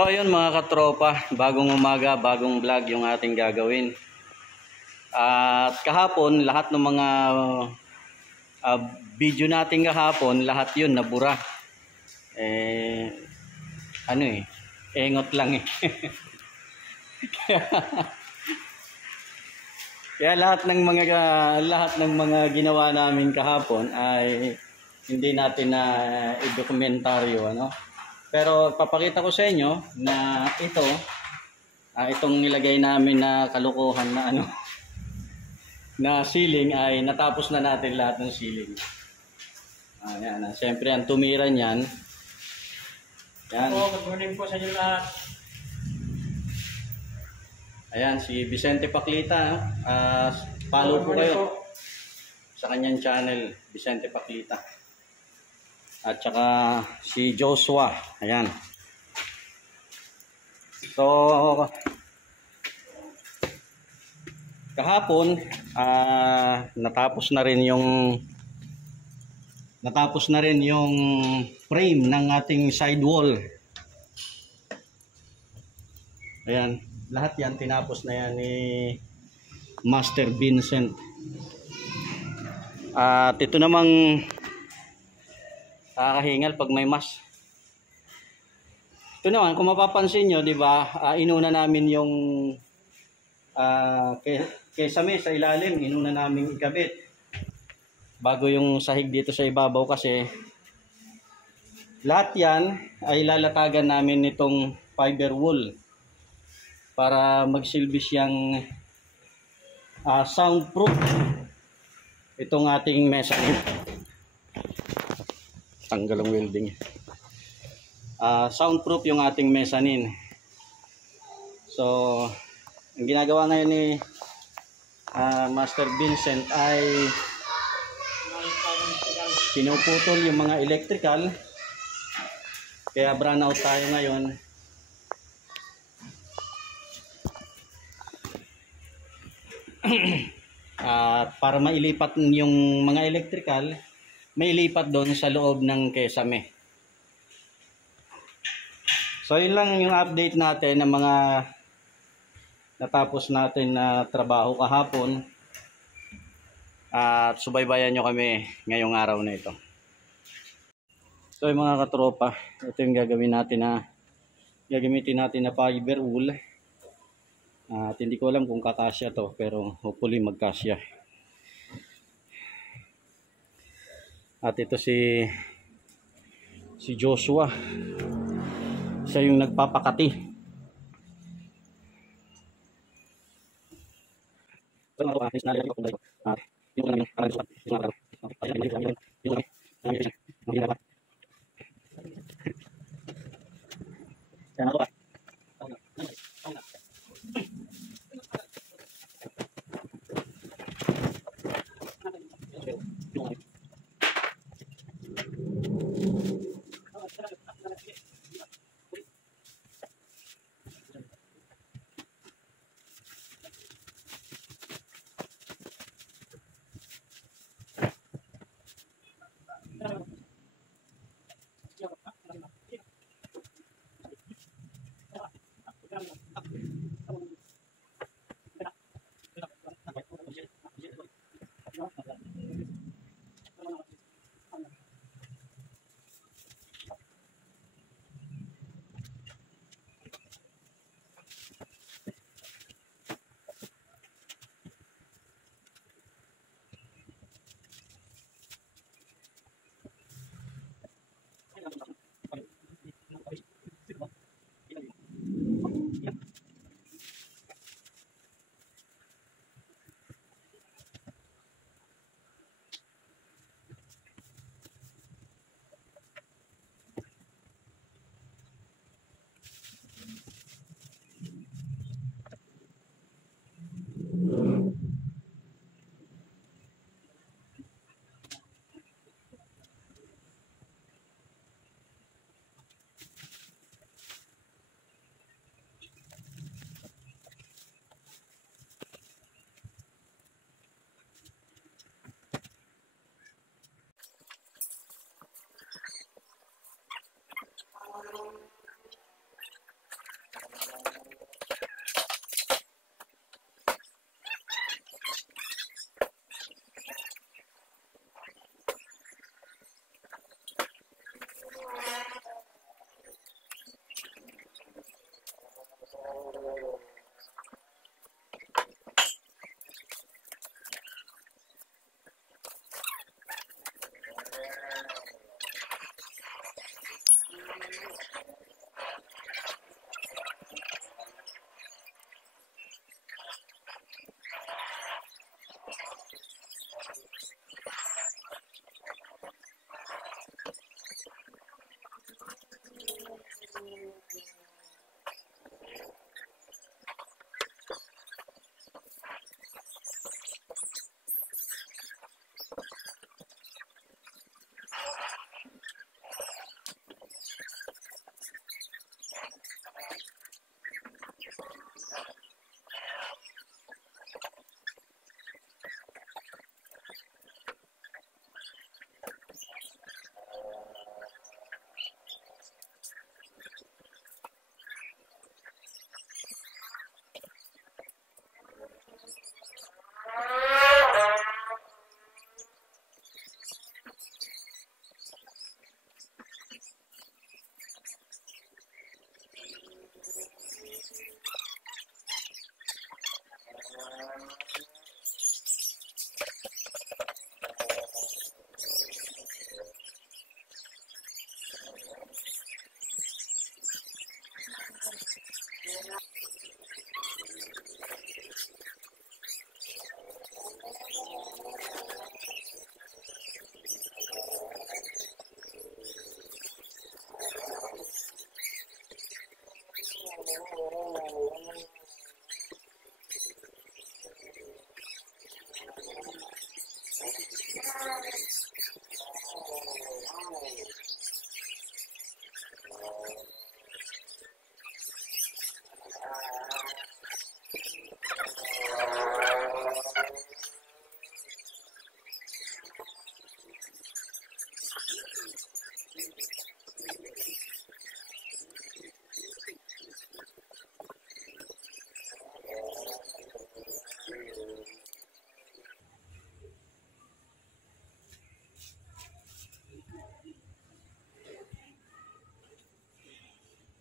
So ayun mga katropa, bagong umaga, bagong vlog yung ating gagawin. At kahapon, lahat ng mga video natin kahapon, lahat yun nabura. Engot lang eh. Kaya lahat ng mga ginawa namin kahapon ay hindi natin na i-dokumentaryo, ano. Pero papakita ko sa inyo na itong nilagay namin na kalukuhan na na ceiling ay natapos na natin lahat ng ceiling. Ayan, siyempre ang tumira niyan. Yan. Good morning po sa inyo lahat. Ayan, si Vicente Paclita. Follow po kayo sa kanyang channel, Vicente Paclita. At saka si Joshua. Ayan. So kahapon natapos na rin yung frame ng ating sidewall. Ayan, lahat yan tinapos na yan ni Master Vincent. At ito namang kakahingal pag may mas. Ito naman, kung mapapansin nyo, di ba, inuna namin yung kesame sa ilalim, inuna namin ikabit bago yung sahig dito sa ibabaw, kasi lahat yan ay lalatagan namin nitong fiber wool para magsilbi siyang soundproof itong ating mesa. Tanggal ang welding. Soundproof yung ating mezzanine. So ang ginagawa ngayon ni Master Vincent ay pinuputol yung mga electrical, kaya brown out tayo ngayon. Para mailipat yung mga electrical, mailipat doon sa loob ng kesame. So yun lang yung update natin ng mga natapos natin na trabaho kahapon. At subaybayan nyo kami ngayong araw na ito. So yung mga katropa, ito yung gagamitin natin na fiber wool. At hindi ko alam kung kakasya to, pero hopefully magkasya. At ito si Joshua. Siya yung nagpapakati.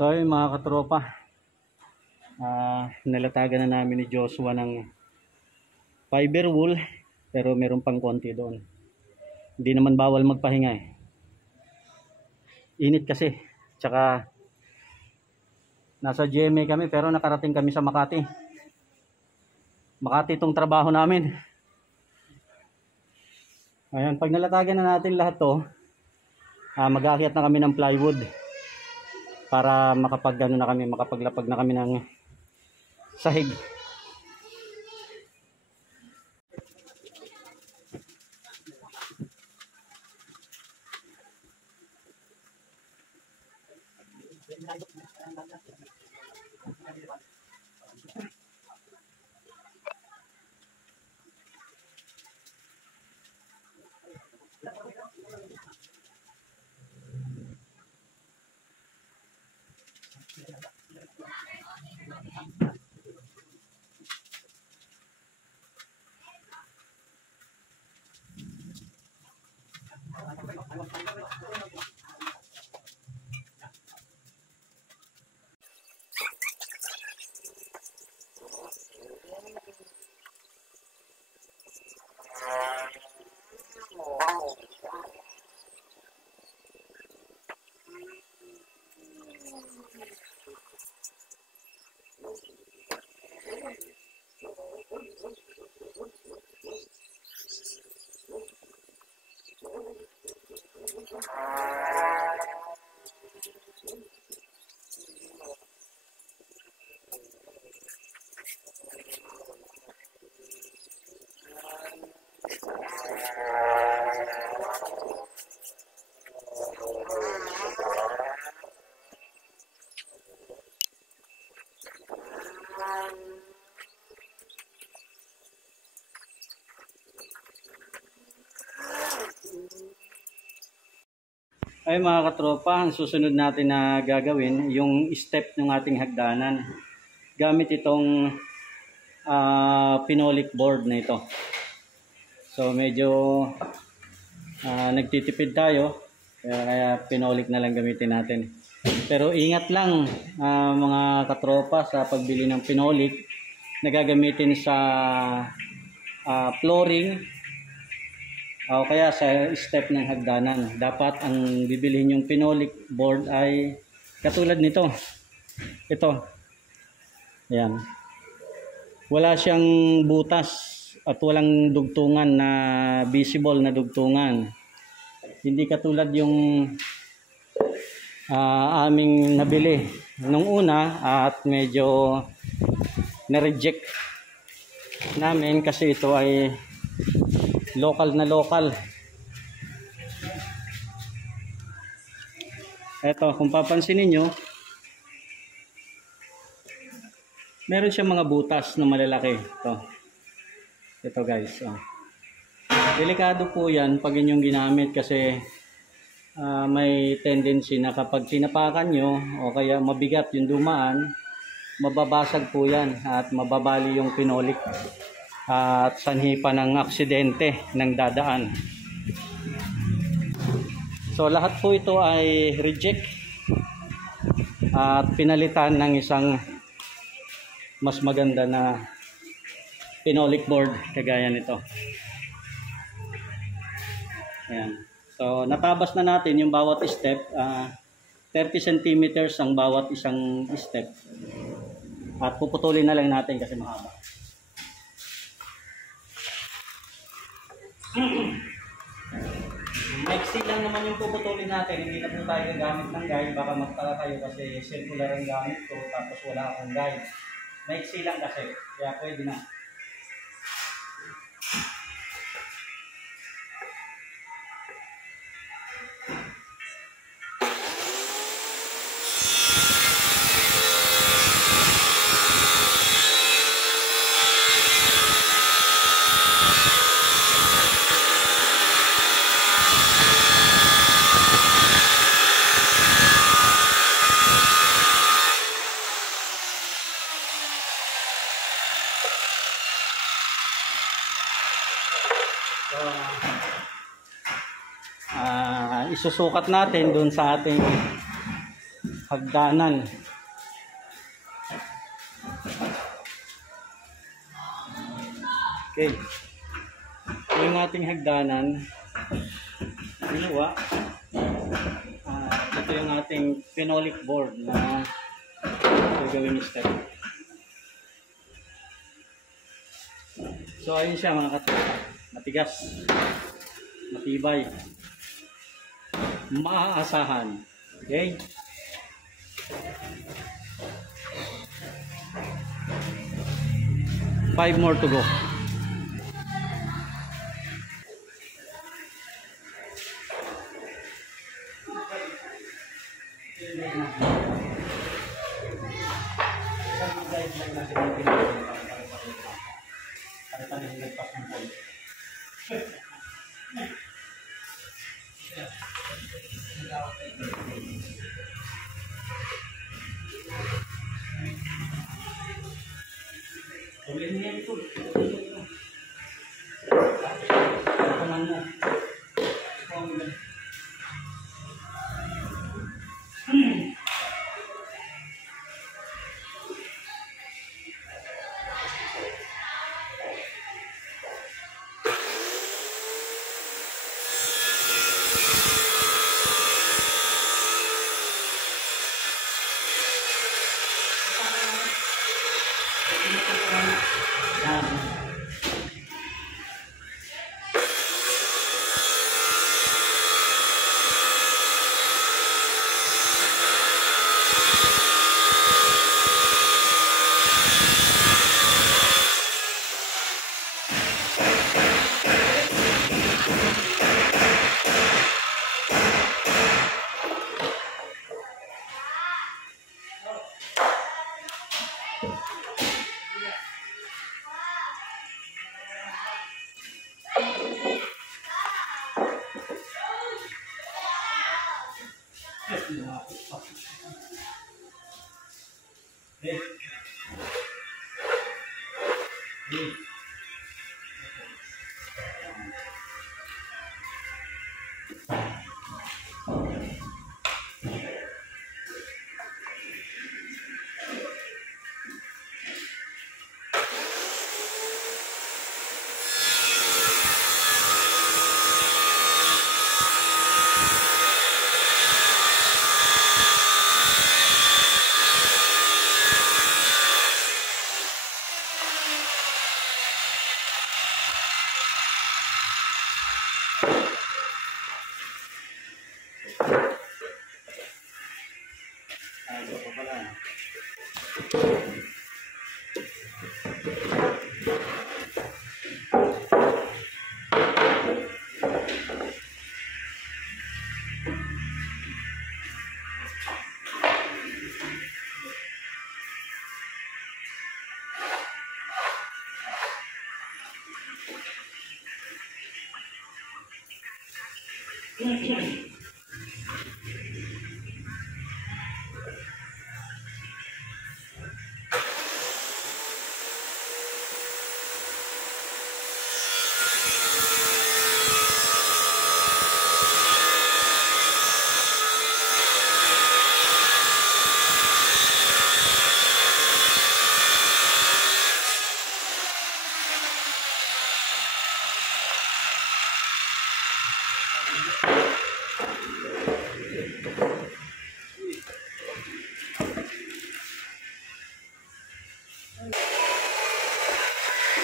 So ayun mga katropa, nalatagan na namin ni Joshua ng fiber wool, pero meron pang konti doon. Hindi naman bawal magpahinga eh. Init kasi, tsaka nasa GMA kami pero nakarating kami sa Makati. Makati itong trabaho namin. Ayan, pag nalatagan na natin lahat to, mag-aakyat na kami ng plywood para makapaglapag na kami ng sahig. Ay mga katropa, ang susunod natin na gagawin, yung step ng ating hagdanan. Gamit itong pinolik board na ito. So medyo nagtitipid tayo, kaya pinolik na lang gamitin natin. Pero ingat lang mga katropa sa pagbili ng pinolik na gagamitin sa flooring o kaya sa step ng hagdanan. Dapat ang bibilihin yung pinolik board ay katulad nito. Ito. Ayan. Wala siyang butas at walang dugtungan na visible na dugtungan. Hindi katulad yung aming nabili nung una at medyo na-reject namin kasi ito ay local na local. Eto, kung papansin niyo, meron siyang mga butas na malalaki. Ito guys. Delikado po yan pag inyong ginamit kasi may tendency na kapag sinapakan nyo o kaya mabigat yung dumaan, mababasag po yan at mababali yung pinolik at sanhi pa ng aksidente ng dadaan. So lahat po ito ay reject at pinalitan ng isang mas maganda na pinolik board kagaya nito. Ayan. So natabas na natin yung bawat step, 30 centimeters ang bawat isang step. At puputulin na lang natin kasi mahaba. Maiksi lang naman yung puputulin natin, hindi na po tayo gagamit ng guide, baka magtaka kayo kasi circular ang gamit ko tapos wala akong guide. Maiksi lang kasi, kaya pwede na. So, isusukat natin dun sa ating hagdanan. Okay. Yung ating hagdanan, ginawa. Ito yung ating phenolic board na gagawin step. So ayun siya mga katropa, matigas, matibay, maaasahan. Okay? Five more to go.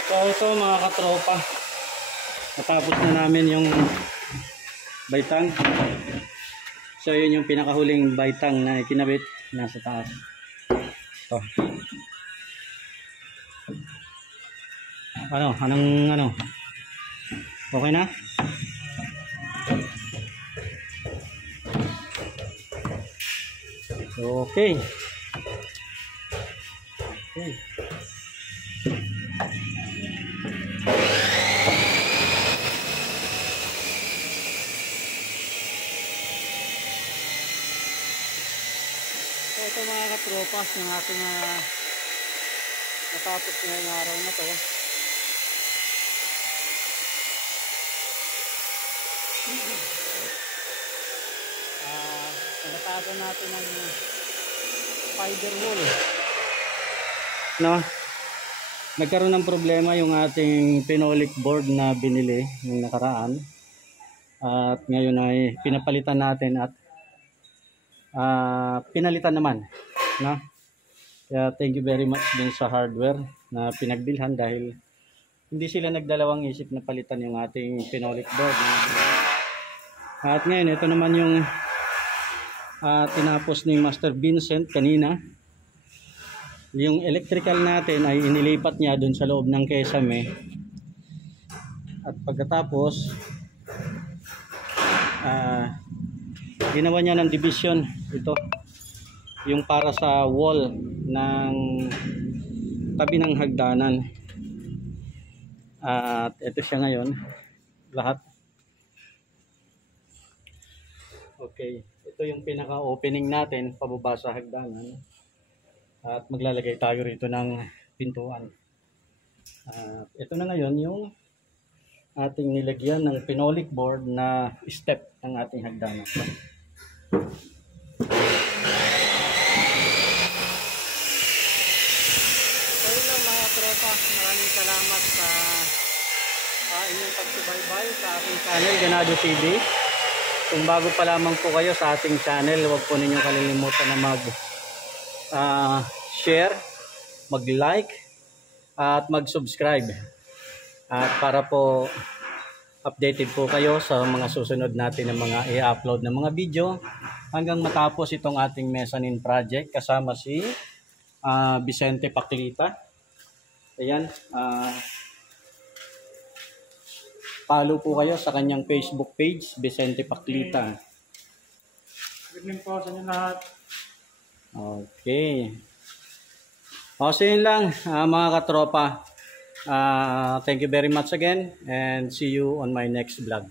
So ito mga katropa, natapos na namin yung baitang. So yun yung pinakahuling baitang na ikinabit nasa taas. Ito. Anong okay na? Okay. Okay. So ito mga katropas ng ating natapos ngayong araw na to. Nagatasan natin ng spider wool. No? Nagkaroon ng problema yung ating phenolic board na binili nung nakaraan. At ngayon ay pinapalitan natin at pinalitan naman. No? Kaya thank you very much din sa hardware na pinagbilhan dahil hindi sila nagdalawang isip na palitan yung ating phenolic board. At ngayon, ito naman yung tinapos ni Master Vincent kanina. Yung electrical natin ay inilipat niya dun sa loob ng kesame. At pagkatapos, ginawa niya ng division. Ito, yung para sa wall ng tabi ng hagdanan. At ito siya ngayon, lahat. Okay, ito yung pinaka-opening natin pababa sa hagdanan. At maglalagay tayo rito ng pintuan. Ito na ngayon yung ating nilagyan ng phenolic board na step ng ating hagdanan. So yun lang mga tropa, maraming salamat sa inyong pagsubaybay sa ating channel, Ganado TV. Kung bago pa lamang po kayo sa ating channel, huwag po ninyong kalilimutan na mag-share, mag-like, at mag-subscribe. At para po updated po kayo sa mga susunod natin ng mga i-upload ng mga video hanggang matapos itong ating mezzanine project kasama si Vicente Paclita. Ayan, follow po kayo sa kanyang Facebook page, Vicente Paclita. Good evening po sa inyo lahat. Okay. So yun lang mga katropa. Thank you very much again and see you on my next vlog.